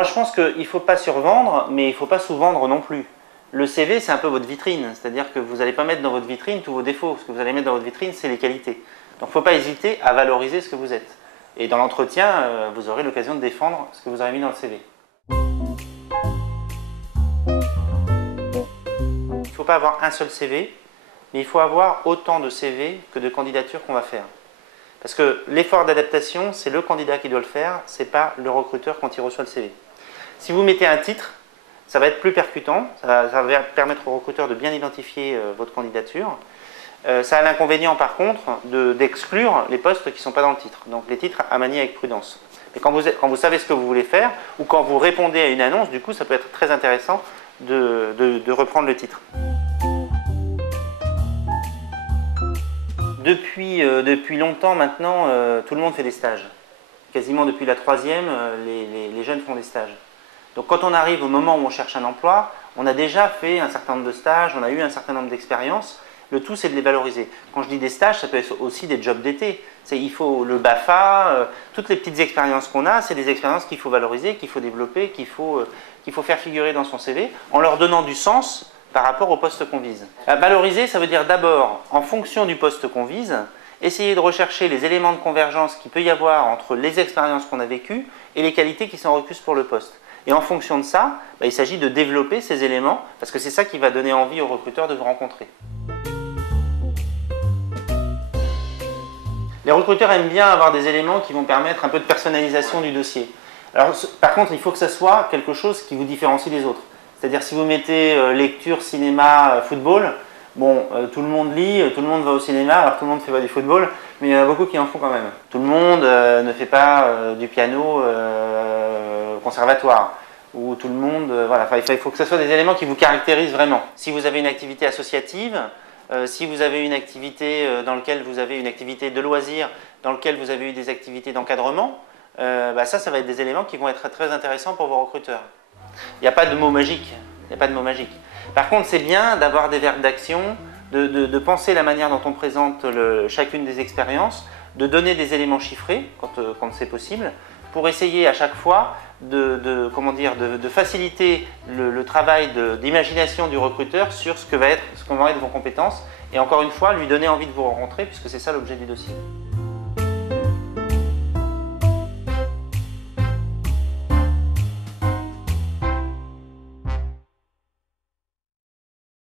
Moi, je pense qu'il ne faut pas survendre, mais il ne faut pas sous-vendre non plus. Le CV, c'est un peu votre vitrine, c'est-à-dire que vous n'allez pas mettre dans votre vitrine tous vos défauts. Ce que vous allez mettre dans votre vitrine, c'est les qualités. Donc, il ne faut pas hésiter à valoriser ce que vous êtes. Et dans l'entretien, vous aurez l'occasion de défendre ce que vous aurez mis dans le CV. Il ne faut pas avoir un seul CV, mais il faut avoir autant de CV que de candidatures qu'on va faire. Parce que l'effort d'adaptation, c'est le candidat qui doit le faire, ce n'est pas le recruteur quand il reçoit le CV. Si vous mettez un titre, ça va être plus percutant, ça va permettre au recruteur de bien identifier votre candidature. Ça a l'inconvénient par contre d'exclure les postes qui ne sont pas dans le titre. Donc les titres à manier avec prudence. Mais quand vous savez ce que vous voulez faire, ou quand vous répondez à une annonce, du coup ça peut être très intéressant de reprendre le titre. Depuis longtemps maintenant, tout le monde fait des stages. Quasiment depuis la troisième, les jeunes font des stages. Donc quand on arrive au moment où on cherche un emploi, on a déjà fait un certain nombre de stages, on a eu un certain nombre d'expériences. Le tout, c'est de les valoriser. Quand je dis des stages, ça peut être aussi des jobs d'été. Il faut le BAFA, toutes les petites expériences qu'on a, c'est des expériences qu'il faut valoriser, qu'il faut développer, qu'il faut faire figurer dans son CV, en leur donnant du sens par rapport au poste qu'on vise. Valoriser, ça veut dire d'abord, en fonction du poste qu'on vise, essayer de rechercher les éléments de convergence qu'il peut y avoir entre les expériences qu'on a vécues et les qualités qui sont requises pour le poste. Et en fonction de ça, il s'agit de développer ces éléments, parce que c'est ça qui va donner envie aux recruteurs de vous rencontrer. Les recruteurs aiment bien avoir des éléments qui vont permettre un peu de personnalisation du dossier. Alors, par contre, il faut que ça soit quelque chose qui vous différencie des autres. C'est-à-dire si vous mettez lecture, cinéma, football, bon, tout le monde lit, tout le monde va au cinéma, alors tout le monde fait pas du football, mais il y en a beaucoup qui en font quand même. Tout le monde ne fait pas du piano au conservatoire, ou tout le monde, voilà, il faut que ce soit des éléments qui vous caractérisent vraiment. Si vous avez une activité associative, si vous avez une activité dans laquelle vous avez une activité de loisir, dans laquelle vous avez eu des activités d'encadrement, ça va être des éléments qui vont être très intéressants pour vos recruteurs. Il n'y a pas de mot magique. Il n'y a pas de mot magique. Par contre, c'est bien d'avoir des verbes d'action, de penser la manière dont on présente chacune des expériences, de donner des éléments chiffrés quand c'est possible, pour essayer à chaque fois de faciliter le travail d'imagination du recruteur sur ce que vont être vos compétences et encore une fois, lui donner envie de vous rencontrer puisque c'est ça l'objet du dossier.